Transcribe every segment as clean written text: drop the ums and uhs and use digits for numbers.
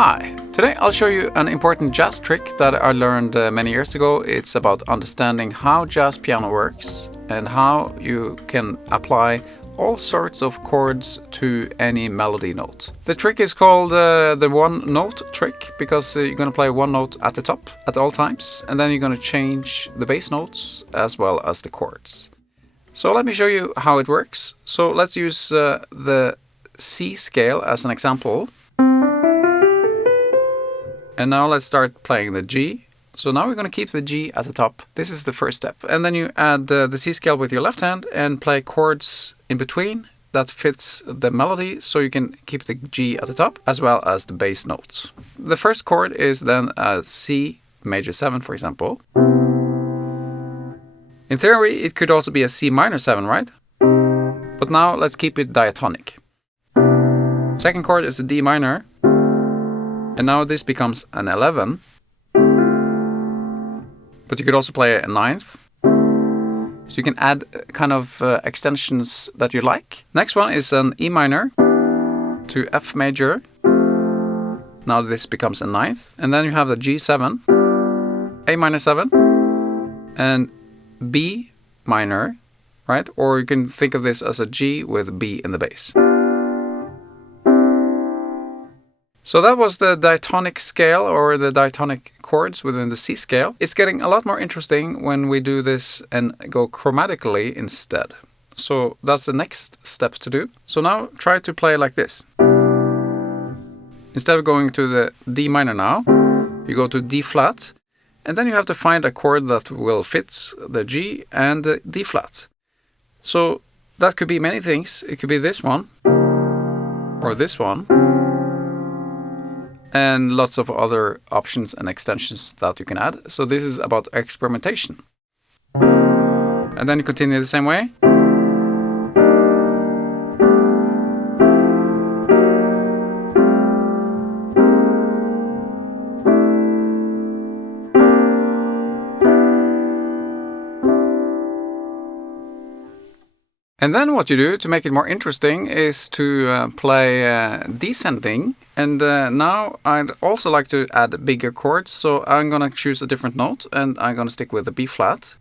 Hi! Today I'll show you an important jazz trick that I learned many years ago. It's about understanding how jazz piano works and how you can apply all sorts of chords to any melody note. The trick is called the one note trick because you're going to play one note at the top at all times, and then you're going to change the bass notes as well as the chords. So let me show you how it works. So let's use the C scale as an example. And now let's start playing the G. So now we're going to keep the G at the top. This is the first step. And then you add the C scale with your left hand and play chords in between that fits the melody, so you can keep the G at the top as well as the bass notes. The first chord is then a C major 7, for example. In theory, it could also be a C minor 7, right? But now let's keep it diatonic. Second chord is a D minor. And now this becomes an 11. But you could also play a 9th. So you can add kind of extensions that you like. Next one is an E minor to F major. Now this becomes a 9th. And then you have the G7, A minor 7, and B minor, right? Or you can think of this as a G with B in the bass. So that was the diatonic scale, or the diatonic chords within the C scale. It's getting a lot more interesting when we do this and go chromatically instead. So that's the next step to do. So now try to play like this. Instead of going to the D minor now, you go to D flat, and then you have to find a chord that will fit the G and the D flat. So that could be many things. It could be this one, or this one, and lots of other options and extensions that you can add. So this is about experimentation. And then you continue the same way. And then what you do to make it more interesting is to play descending. And now I'd also like to add bigger chords. So I'm going to choose a different note and I'm going to stick with the B flat.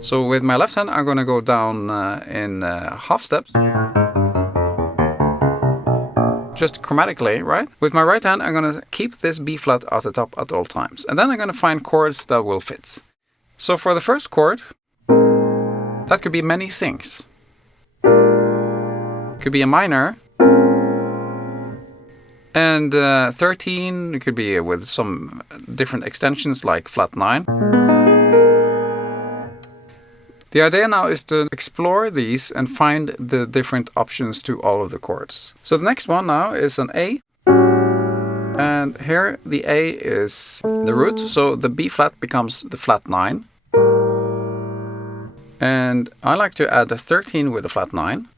So with my left hand I'm going to go down in half steps. Just chromatically, right? With my right hand I'm going to keep this B flat at the top at all times. And then I'm going to find chords that will fit. So for the first chord, that could be many things. Could be a minor, and 13 it could be with some different extensions like flat 9. The idea now is to explore these and find the different options to all of the chords. So the next one now is an A, and here the A is the root, so the B flat becomes the flat 9. And I like to add a 13 with a flat 9.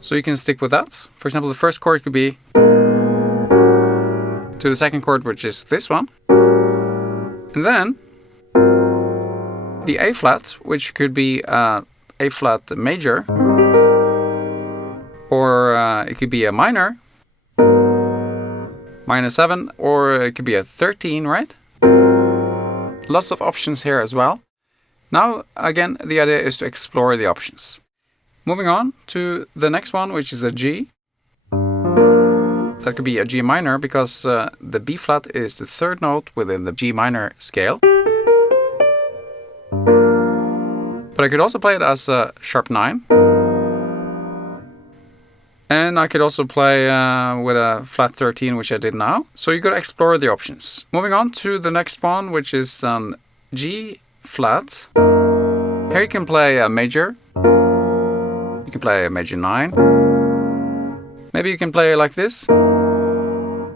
So you can stick with that. For example, the first chord could be to the second chord, which is this one. And then the A flat, which could be A flat major, or it could be a minor, minor 7, or it could be a 13, right? Lots of options here as well. Now, again, the idea is to explore the options. Moving on to the next one, which is a G. That could be a G minor because the B flat is the third note within the G minor scale. But I could also play it as a sharp 9. And I could also play with a flat 13, which I did now. So you got to explore the options. Moving on to the next one, which is an G flat. Here you can play a major. You can play a major 9. Maybe you can play like this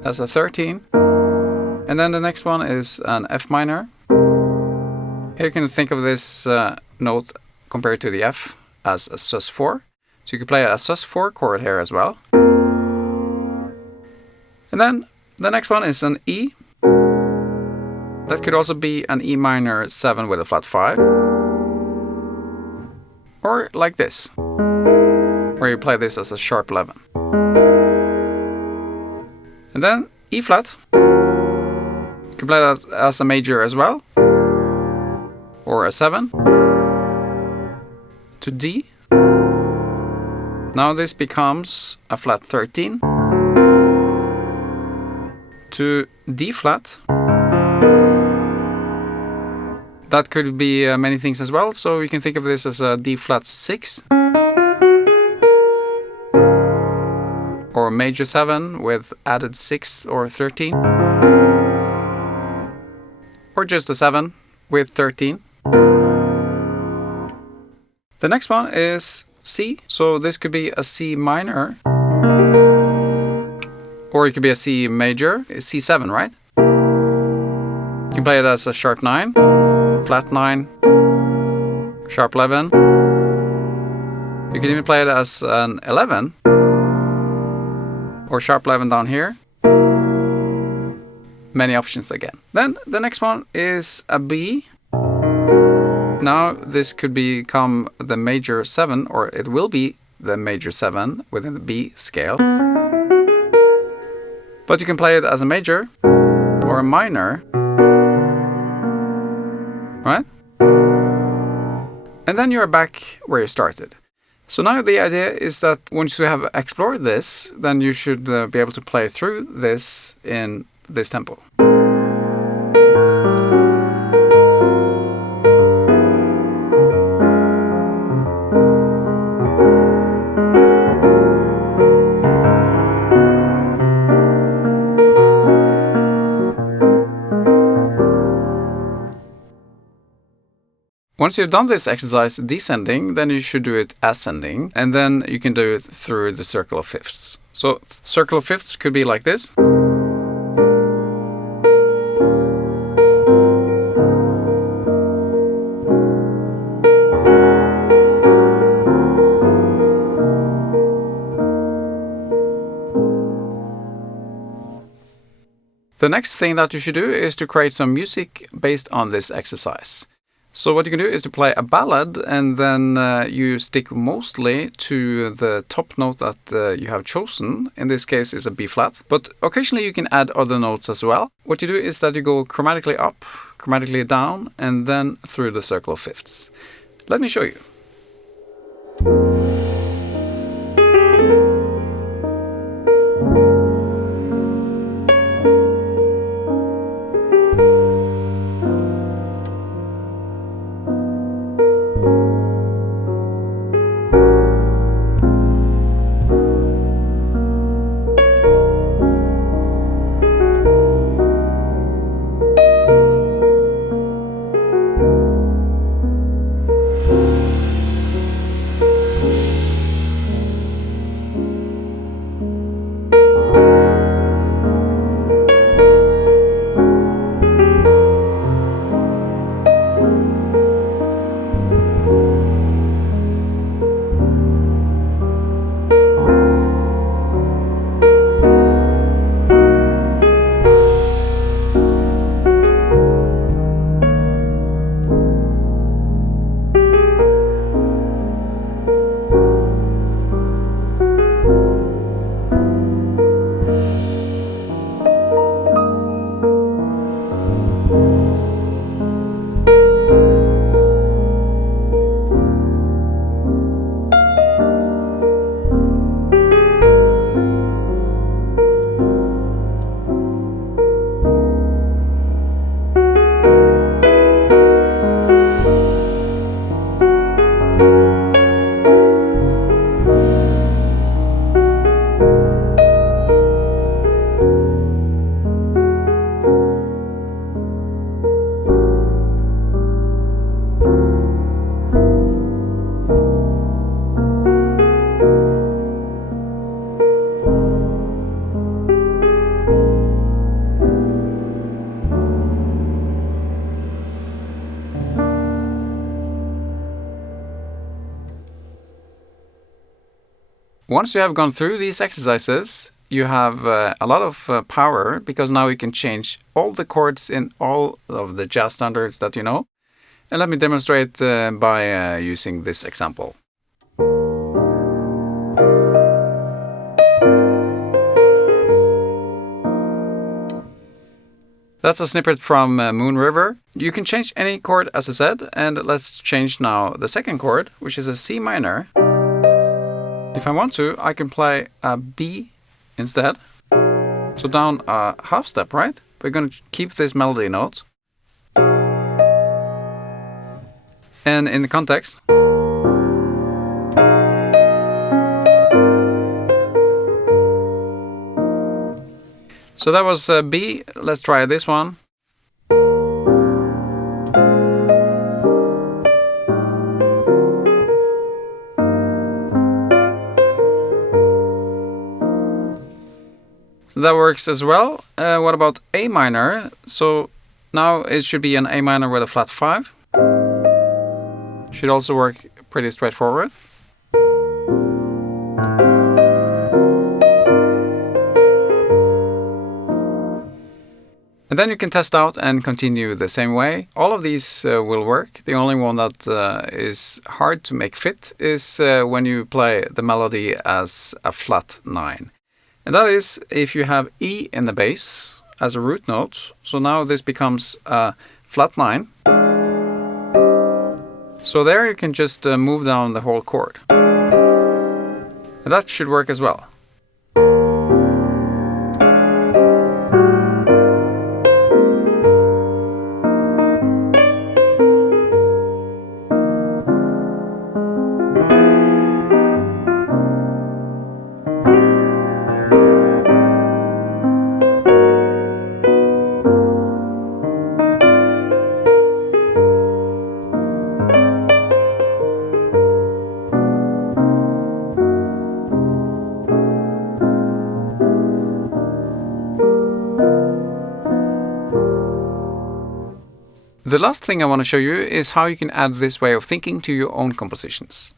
as a 13. And then the next one is an F minor. Here you can think of this note compared to the F as a sus4. So you can play a sus4 chord here as well. And then the next one is an E. That could also be an E minor 7 with a flat 5. Or like this, where you play this as a sharp 11. And then E flat. You can play that as a major as well, or a 7, to D. Now this becomes a flat 13, to D flat. That could be many things as well, so you can think of this as a D flat 6, or major 7 with added 6 or 13, or just a 7 with 13. The next one is C, so this could be a C minor, or it could be a C major, C7, right? You can play it as a sharp 9, flat 9, sharp 11. You can even play it as an 11, or sharp 11 down here. Many options again. Then the next one is a B. Now this could become the major 7, or it will be the major 7 within the B scale. But you can play it as a major or a minor, right? And then you're back where you started. So now the idea is that once you have explored this, then you should be able to play through this in this tempo. Once you've done this exercise descending, then you should do it ascending, and then you can do it through the circle of fifths. So circle of fifths could be like this. The next thing that you should do is to create some music based on this exercise. So what you can do is to play a ballad, and then you stick mostly to the top note that you have chosen. In this case is a B flat, but occasionally you can add other notes as well. What you do is that you go chromatically up, chromatically down, and then through the circle of fifths. Let me show you. Once you have gone through these exercises, you have a lot of power, because now you can change all the chords in all of the jazz standards that you know. And let me demonstrate by using this example. That's a snippet from Moon River. You can change any chord, as I said, and let's change now the second chord, which is a C minor. If I want to, I can play a B instead. So down a half step, right? We're going to keep this melody note. And in the context. So that was B. Let's try this one. So that works as well. What about A minor? So now it should be an A minor with a flat 5. Should also work pretty straightforward. And then you can test out and continue the same way. All of these will work. The only one that is hard to make fit is when you play the melody as a flat 9. And that is if you have E in the bass as a root note. So now this becomes a flat 9. So there you can just move down the whole chord. And that should work as well. The last thing I want to show you is how you can add this way of thinking to your own compositions.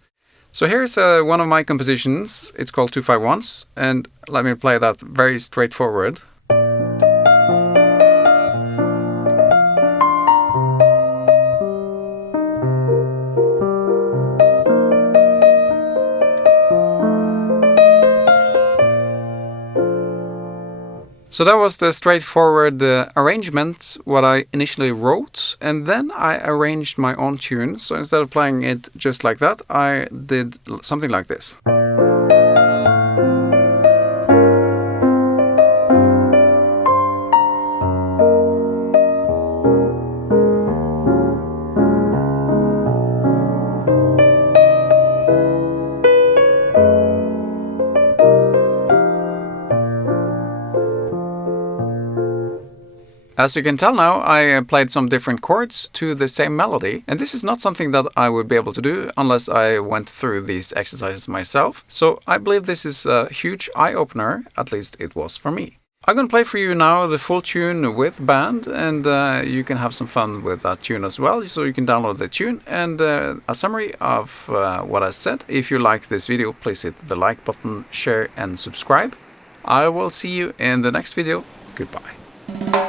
So here's one of my compositions. It's called 251s, and let me play that very straightforward. So that was the straightforward arrangement, what I initially wrote, and then I arranged my own tune. So instead of playing it just like that, I did something like this. As you can tell now, I played some different chords to the same melody, and this is not something that I would be able to do unless I went through these exercises myself. So I believe this is a huge eye-opener, at least it was for me. I'm going to play for you now the full tune with band, and you can have some fun with that tune as well, so you can download the tune. And a summary of what I said. If you like this video, please hit the like button, share and subscribe. I will see you in the next video. Goodbye.